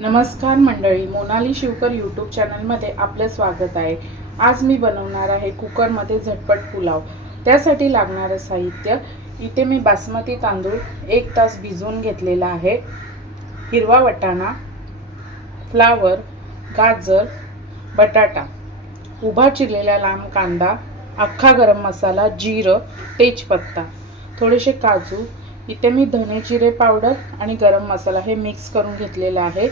नमस्कार मंडळी मोनाली शिवकर यूट्यूब चॅनलमध्ये आपलं स्वागत आहे. आज मी बनवणार आहे कुकरमध्ये झटपट पुलाव. त्यासाठी लागणारं साहित्य. इथे मी बासमती तांदूळ एक तास भिजवून घेतलेला आहे. हिरवा वटाणा फ्लावर गाजर बटाटा. उभा चिरलेला लांब कांदा अख्खा गरम मसाला जिरं तेजपत्ता थोडेसे काजू. इथे मी धने जिरे पावडर आणि गरम मसाला हे मिक्स करून घेतलेलं आहे.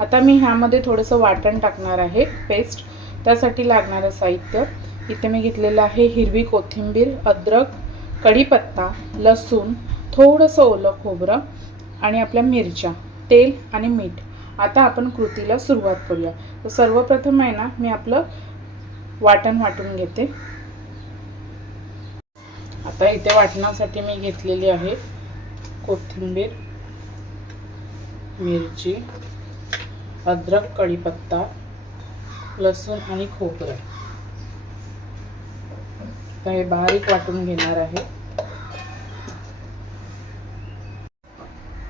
आता मी ह्यामध्ये थोडंसं वाटण टाकणार आहे पेस्ट त्यासाठी लागणारं साहित्य. इथे मी घेतलेलं आहे हिरवी कोथिंबीर अद्रक कढीपत्ता लसूण थोडंसं ओलं खोबरं आणि आपल्या मिरच्या तेल आणि मीठ. आता आपण कृतीला सुरुवात करूया. तर सर्वप्रथम आहे ना मी आपलं वाटण वाटून घेते. आता इथे वाटणासाठी मी घेतलेली आहे कोथिंबीर मिरची. अद्रक कढीपत्ता लसूण आणि खोबरं. हे बारीक वाटून घेणार आहे.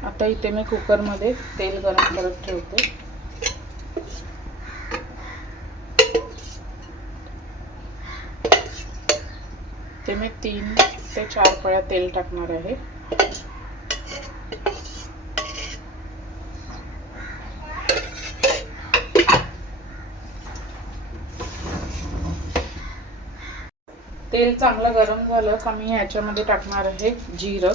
आता इथे मी कुकरमध्ये तेल गरम करत ठेवते. ते मी तीन ते चार पळ्या तेल टाकणार आहे. तेल चांगलं गरम झालं का मी ह्याच्यामध्ये टाकणार आहे जिरं.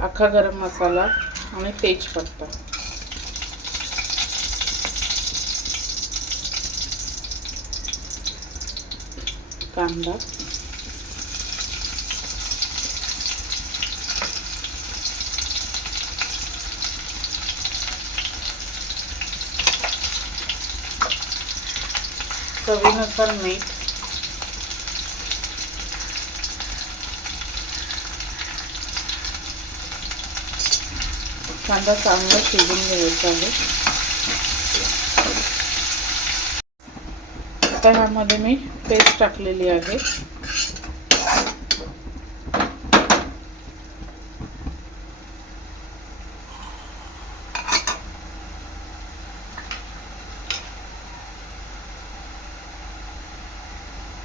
अख्खा गरम मसाला आणि तेजपत्ता. कांदा. चवीनुसार मीठ कांदा चांगला शिजून घ्यायचा आहे. आता ह्यामध्ये मी पेस्ट टाकलेली आहे.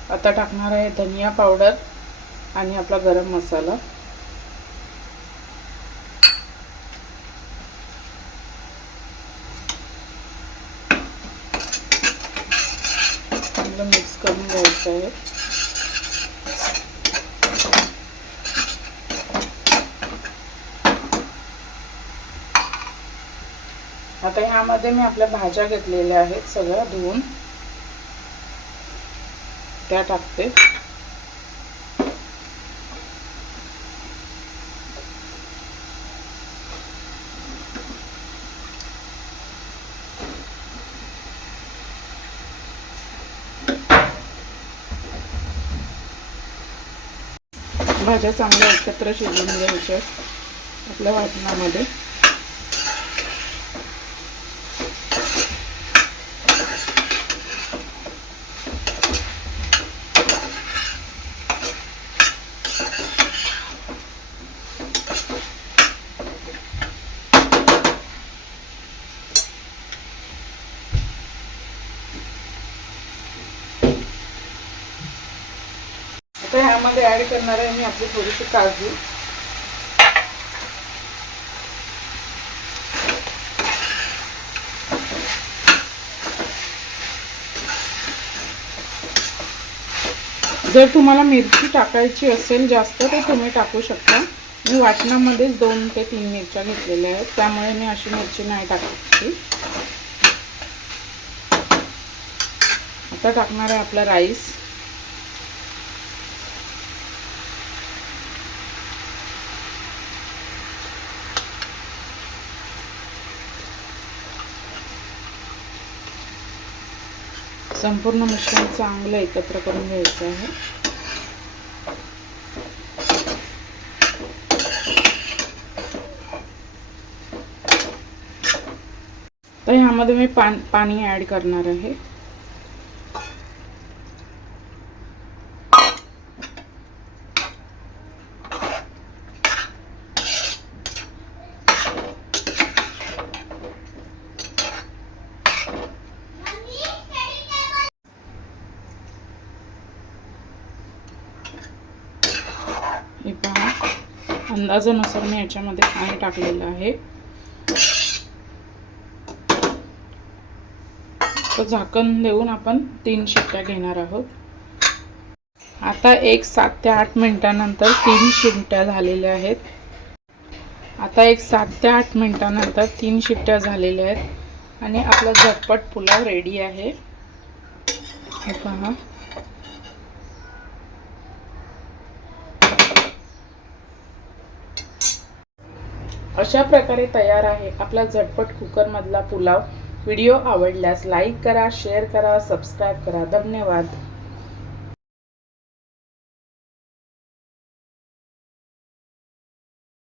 आता टाकणार आहे धनिया पावडर आणि आपला गरम मसाला. चांगलं मिक्स करून घ्यायचं आहे. आता ह्यामध्ये मी आपल्या भाज्या घेतलेल्या आहेत सगळ्या धुवून. त्या टाकते. भाज्या चांगल्या एकत्र शिजवून घ्यायच्या आपल्या वाटणामध्ये. आता ह्यामध्ये ॲड करणार आहे मी आपली थोडीशी काजू. जर तुम्हाला मिरची टाकायची असेल जास्त तर तुम्ही टाकू शकता. मी वाटणामध्येच दोन ते तीन मिरच्या घेतलेल्या आहेत त्यामुळे मी अशी मिरची नाही टाकायची आता टाकणार आहे आपला राईस. संपूर्ण मिश्रण चांगलं एकत्र करून घ्यायचं आहे. तर ह्यामध्ये मी पान पाणी ॲड करणार आहे. अंदाजानुसार मी याच्यामध्ये पाणी टाकलेलं आहे. तो झाकण देऊन आपण तीन शिट्ट्या घेणार आहोत. आता एक सात ते आठ मिनिटानंतर तीन शिट्ट्या झालेल्या आहेत. आता एक सात ते आठ मिनिटानंतर तीन शिट्ट्या झालेल्या आहेत. आणि आपला झटपट पुलाव रेडी आहे. हे पहा. अशा प्रकारे तयार आहे. आपला झटपट कुकरमधला पुलाव. व्हिडिओ आवडल्यास लाईक करा शेअर करा सबस्क्राईब करा. धन्यवाद.